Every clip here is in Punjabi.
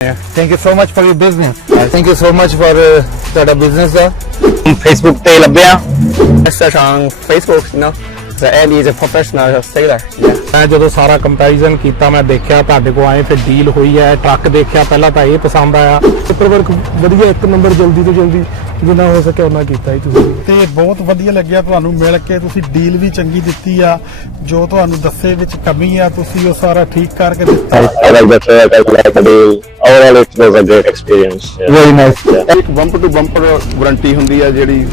Thank you so much for your business. Thank you so much for ਤੁਹਾਡਾ business ਦਾ Facebook ਤੇ ਲੱਭਿਆ search on Facebook, you know, the Ellie is a professional sailor. Yeah. ਮੈਂ ਜਦੋਂ ਸਾਰਾ ਕੰਪੈਰੀਜ਼ਨ ਕੀਤਾ ਮੈਂ ਦੇਖਿਆ ਤੁਹਾਡੇ ਕੋਲ ਆਏ ਫਿਰ ਡੀਲ ਹੋਈ ਹੈ ਟਰੱਕ ਦੇਖਿਆ ਪਹਿਲਾਂ ਤਾਂ ਇਹ ਪਸੰਦ ਆਇਆ ਪੇਪਰ ਵਰਕ ਵਧੀਆ ਇੱਕ ਨੰਬਰ ਜਲਦੀ ਤੋਂ ਜਲਦੀ ਜਿੰਨਾ ਹੋ ਸਕੇ ਉਹਨਾਂ ਕੀਤਾ ਹੀ ਤੁਸੀਂ ਤੇ ਬਹੁਤ ਵਧੀਆ ਲੱਗਿਆ ਤੁਹਾਨੂੰ ਮਿਲ ਕੇ ਤੁਸੀਂ ਡੀਲ ਵੀ ਚੰਗੀ ਦਿੱਤੀ ਆ ਜੋ ਤੁਹਾਨੂੰ ਦੱਸੇ ਵਿੱਚ ਕਮੀ ਆ ਤੁਸੀਂ ਉਹ ਸਾਰਾ ਠੀਕ ਕਰਕੇ ਦਿੱਤਾ I like the truck, I like the deal. Overall it was a great experience. very nice. ਇੱਕ ਬੰਪਰ ਟੂ ਬੰਪਰ ਵਾਰੰਟੀ ਹੁੰਦੀ ਹੈ ਜਿਹੜੀ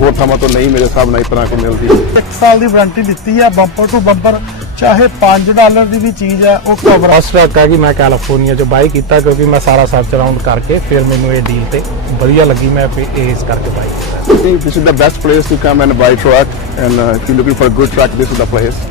ਹੋਰ ਥਾਵਾਂ ਤੋਂ ਨਹੀਂ ਮੇਰੇ ਹਿਸਾਬ ਨਾਲ ਇਸ ਤਰ੍ਹਾਂ ਕੋਈ ਮਿਲਦੀ। 1 ਸਾਲ ਦੀ ਵਾਰੰਟੀ ਦਿੱਤੀ ਆ ਬੰਪਰ ਟੂ ਬੰਪਰ ਚਾਹੇ $5 ਦੀ ਵੀ ਚੀਜ਼ ਆ ਉਹ ਕਵਰ ਫਸਟ ਟਰੱਕ ਹੈ ਕਿ ਮੈਂ ਕੈਲੀਫੋਰਨੀਆ ਚ ਬਾਈ ਕੀਤਾ ਕਿਉਂਕਿ ਮੈਂ ਸਾਰਾ ਸਰਚ ਅਰਾਊਂਡ ਕਰਕੇ ਫਿਰ ਮੈਨੂੰ ਇਹ ਡੀਲ ਤੇ ਵਧੀਆ ਲੱਗੀ ਮੈਂ ਇਸ ਕਰਕੇ ਬਾਈ ਕੀਤਾ I think this is the best place to come and buy truck and if you're looking for a good truck, this is the place.